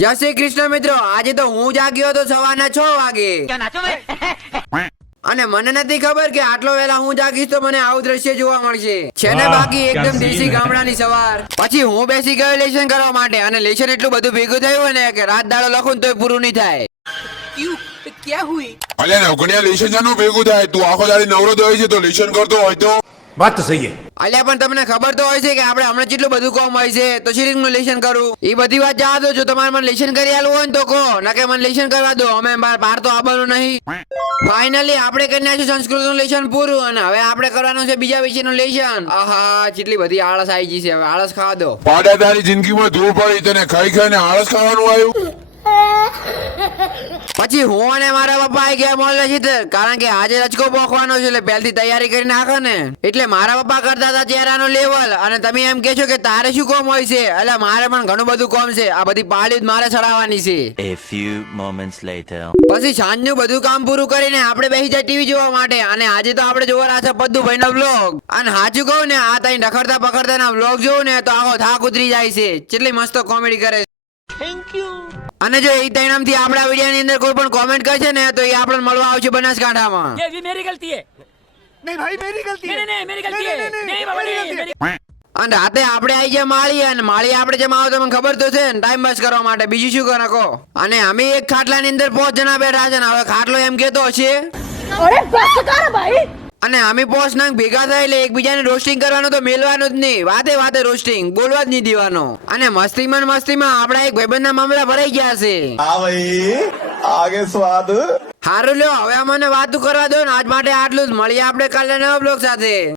જય શ્રી કૃષ્ણ મિત્રો. આજે તો હું જાગ્યો હતો સવારના છ વાગે. અને મને નથી ખબર કે આટલો વેલા હું જાગીશ તો મને આવું દ્રશ્ય જોવા મળશે. છે ને બાકી એકદમ દેશી ગામડાની સવાર. પછી હું બેસી ગયો લેશન કરવા માટે અને લેશન એટલું બધું ભેગું થયું ને કે રાત દાડો લખું ને તોય પૂરું નહીં થાય. અલ્યા નવકણિયા લેશન જાનું ભેગું થાય? તું આખો દાડી નવરો હોય છે તો લેશન કરતો હોય તો? વાત સહી અલ્યા પણ તમને ખબર તો હોય છે કે આપણે હમણાં જેટલું બધું કોમ હોય છે તો શી રીતનું લેશન કરું? એ બધી વાત જવા દો જો તમારે મને લેશન કરી આલું હોય તો કહો. ના કે મને લેશન કરવા દો અમે બહાર તો આવવાનું નહીં. ફાઇનલી આપણે કરી સંસ્કૃતનું લેશન પૂરું અને હવે આપણે કરવાનું છે બીજા વિષયનું લેશન. આહા જેટલી બધી આળસ આવી ગઈ છે હવે આળસ ખાવા દો. જિંદગી માં ધૂળ પડી તને ખાઈ ખાઈને આળસ ખાવાનું આવ્યું? પછી હું અને મારા પપ્પા આવી ગયા મોલ નજીક કારણ કે આજે રચકો પોખવાનો છે એટલે પહેલથી તૈયારી કરી નાખો ને. એટલે મારા પપ્પા કરતા હતા ચહેરાનો લેવલ અને તમે એમ છો કે તારે શું કોમ હોય છે? એટલે મારે પણ ઘણું બધું કોમ છે. આ બધી પાળી જ મારે ચડાવવાની છે. A few moments later. પછી સાંજનું બધું કામ પૂરું કરીને આપણે બેસી જાય ટીવી જોવા માટે. અને આજે તો આપણે જોવાના છે બધું ભાઈનો વ્લોગ અને સાચું કહું ને આ તઈ રખડતા પકડતા ના વ્લોગ જોઉં ને તો આખો થાક ઉતરી જાય છે. કેટલી મસ્ત કોમેડી કરે છે અને જો એ તૈણામથી આપણા વિડીયોની અંદર કોઈ પણ કોમેન્ટ કરશે ને તો એ આપણને મળવા આવશે બનાસકાંઠામાં ये भी मेरी गलती है नहीं भाई मेरी गलती है नहीं नहीं मेरी गलती है नहीं बाबा नहीं मेरी અને રાતે આપણે આવી ગયા માળી અને માળી આપણે જેમ આવો તમને ખબર તો છે ને ટાઈમ પાસ કરવા માટે બીજું શું કરે કહો અને અમે એક ખાટલાની અંદર પાંચ જણા બેઠા છે ને હવે ખાટલો એમ કેતો હશે અરે બસ કર ભાઈ અને અમે પોસ્ટ નાંગ ભેગા થાય એટલે એકબીજાને રોસ્ટિંગ કરવાનું તો મેલવાનું જ નહીં. વાતે વાતે રોસ્ટિંગ બોલવા જ નહીં દેવાનો. અને મસ્તીમાં મસ્તીમાં આપણા એક ભાઈબંધના મામલા ભરાઈ ગયા છે. હા ભાઈ આગે સ્વાદ. હારું લ્યો હવે મને વાતું કરવા દો ને આજ માટે આટલું જ. મળીએ આપણે કાલે નવા બ્લોગ સાથે.